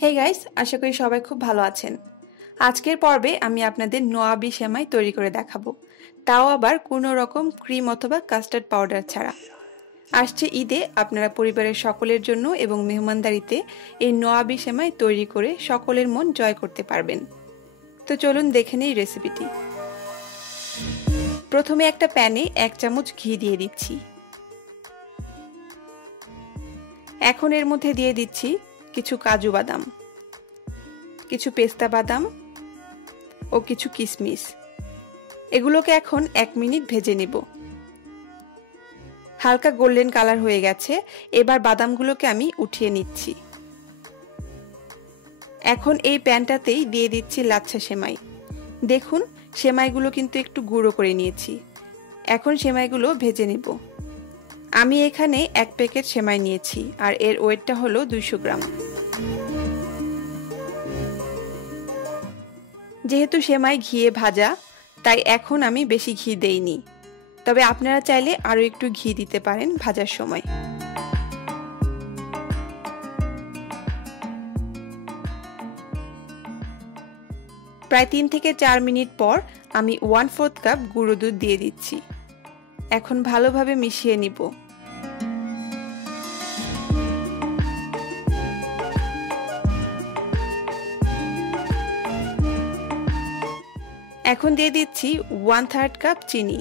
Hey guys, আশা করি সবাই খুব ভালো আছেন। আজকের পর্বে আমি আপনাদের নোয়াবি সেমাই তৈরি করে দেখাবো, তাও আবার কোনো রকম ক্রিম অথবা কাস্টার্ড পাউডার ছাড়া। আসছে ঈদে আপনারা পরিবারের সকলের জন্য এবং মেহমানদারিতে এই নোয়াবি সেমাই তৈরি করে সকলের মন জয় করতে পারবেন। তো চলুন দেখে নেই রেসিপিটি। প্রথমে একটা প্যানে 1 চামচ ঘি দিয়ে দিচ্ছি। এখন এর মধ্যে দিয়ে দিচ্ছি কিছু কাজু বাদাম, কিছু পেস্তা বাদাম ও কিছু কিশমিশ। এগুলোকে এখন 1 মিনিট ভেজে নেব। হালকা গোল্ডেন কালার হয়ে গেছে, এবার বাদামগুলোকে আমি উঠিয়ে নিচ্ছি। এখন এই প্যানটাতেই দিয়ে দিচ্ছি লাচ্ছা সেমাই। দেখুন, সেমাইগুলো কিন্তু একটু গুঁড়ো করে নিয়েছি। এখন সেমাইগুলো ভেজে নেব। আমি এখানে 1 প্যাকেট সেমাই নিয়েছি আর এর ওয়েটটা হলো 200 গ্রাম। যেহেতু সেমাই ঘিয়ে ভাজা, তাই এখন আমি বেশি ঘি দেইনি, তবে আপনারা চাইলে আরও একটু ঘি দিতে পারেন ভাজার সময়। প্রায় 3 থেকে 4 মিনিট পর আমি 1/4 কাপ গুঁড়ো দুধ দিয়ে দিচ্ছি। এখন ভালোভাবে মিশিয়ে নিব। এখন দিয়ে দিচ্ছি 1/3 কাপ চিনি।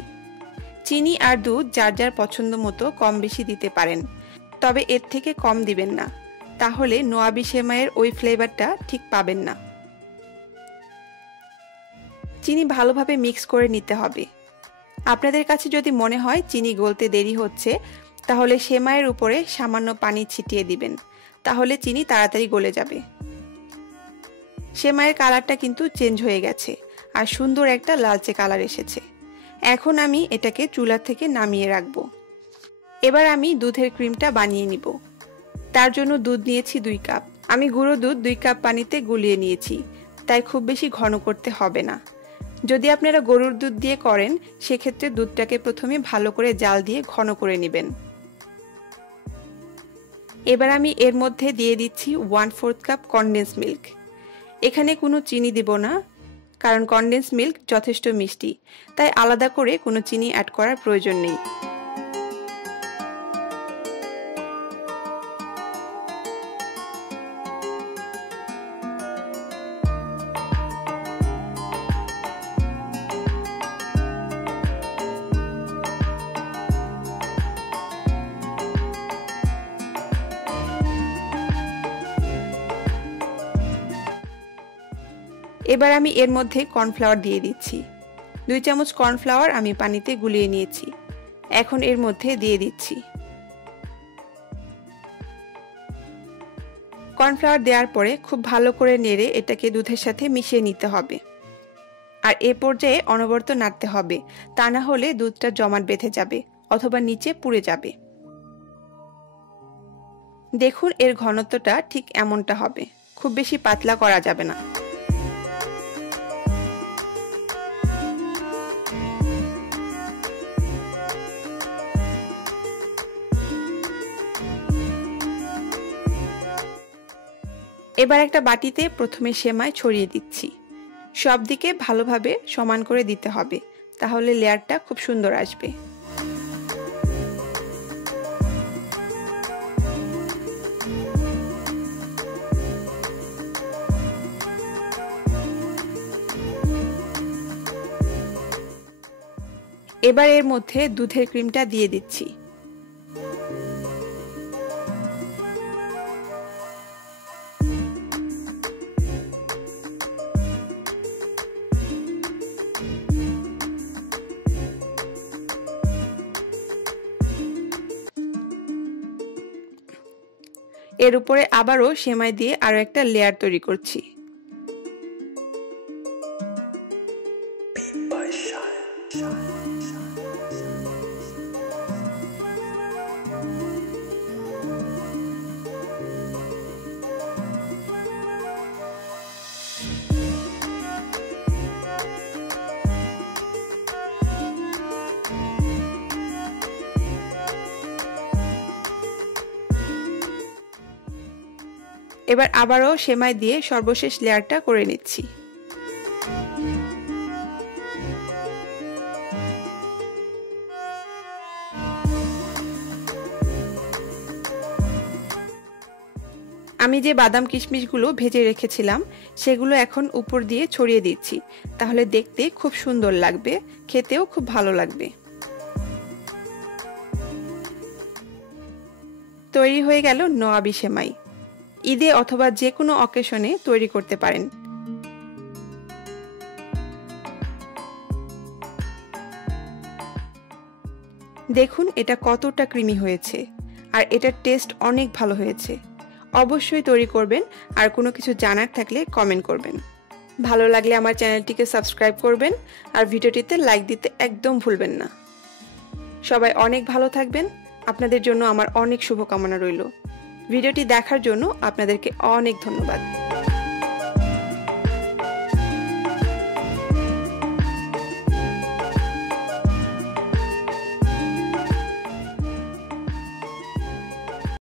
চিনি আর দুধ যার যার পছন্দ মতো কম বেশি দিতে পারেন, তবে এর থেকে কম দিবেন না, তাহলে নোয়াবি সেমাইয়ের ওই ফ্লেভারটা ঠিক পাবেন না। চিনি ভালোভাবে মিক্স করে নিতে হবে। আপনাদের কাছে যদি মনে হয় চিনি গলতে দেরি হচ্ছে, তাহলে সেমাইয়ের উপরে সামান্য পানি ছিটিয়ে দিবেন, তাহলে চিনি তাড়াতাড়ি গলে যাবে। সেমাইয়ের কালারটা কিন্তু চেঞ্জ হয়ে গেছে আর সুন্দর একটা লালচে কালার এসেছে। এখন আমি এটাকে চুলা থেকে নামিয়ে রাখবো। এবার আমি দুধের ক্রিমটা বানিয়ে নিব। তার জন্য দুধ নিয়েছি 2 কাপ। আমি গুঁড়ো দুধ 2 কাপ পানিতে গুলিয়ে নিয়েছি, তাই খুব বেশি ঘন করতে হবে না। যদি আপনারা গরুর দুধ দিয়ে করেন, সেক্ষেত্রে দুধটাকে প্রথমে ভালো করে জাল দিয়ে ঘন করে নেবেন। এবার আমি এর মধ্যে দিয়ে দিচ্ছি 1/4 কাপ কনডেন্স মিল্ক। এখানে কোনো চিনি দিব না, কারণ কনডেন্স মিল্ক যথেষ্ট মিষ্টি, তাই আলাদা করে কোনো চিনি অ্যাড করার প্রয়োজন নেই। এবার আমি এর মধ্যে কর্নফ্লাওয়ার দিয়ে দিচ্ছি। 2 চামচ কর্নফ্লাওয়ার আমি পানিতে গুলিয়ে নিয়েছি। এখন এর মধ্যে দিয়ে দিচ্ছি। কর্নফ্লাওয়ার দেওয়ার পরে খুব ভালো করে নেড়ে এটাকে দুধের সাথে মিশিয়ে নিতে হবে। আর এ পর্যায়ে অনবরত নাড়তে হবে, তা না হলে দুধটা জমাট বেঁধে যাবে অথবা নিচে পুড়ে যাবে। দেখুন, এর ঘনত্বটা ঠিক এমনটা হবে, খুব বেশি পাতলা করা যাবে না। এবার একটা বাটিতে প্রথমে সেমাই ছড়িয়ে দিচ্ছি। সব দিকে ভালোভাবে সমান করে দিতে হবে, তাহলে লেয়ারটা খুব সুন্দর আসবে। এবার এর মধ্যে দুধের ক্রিমটা দিয়ে দিচ্ছি। এর উপরে আবারও সেমাই দিয়ে আরো একটা লেয়ার তৈরি করছি। এবার আবারও সেমাই দিয়ে সর্বশেষ লেয়ারটা করে নিচ্ছি। আমি যে বাদাম কিশমিশগুলো ভেজে রেখেছিলাম সেগুলো এখন উপর দিয়ে ছড়িয়ে দিচ্ছি, তাহলে দেখতে খুব সুন্দর লাগবে, খেতেও খুব ভালো লাগবে। তৈরি হয়ে গেল নোয়াবি সেমাই। ঈদে অথবা যে কোনো অকেশনে তৈরি করতে পারেন। দেখুন এটা কতটা ক্রিমি হয়েছে, আর এটার টেস্ট অনেক ভালো হয়েছে। অবশ্যই তৈরি করবেন, আর কোনো কিছু জানার থাকলে কমেন্ট করবেন। ভালো লাগলে আমার চ্যানেলটিকে সাবস্ক্রাইব করবেন, আর ভিডিওটিতে লাইক দিতে একদম ভুলবেন না। সবাই অনেক ভালো থাকবেন। আপনাদের জন্য আমার অনেক শুভকামনা রইল। ভিডিওটি দেখার জন্য আপনাদেরকে অনেক ধন্যবাদ।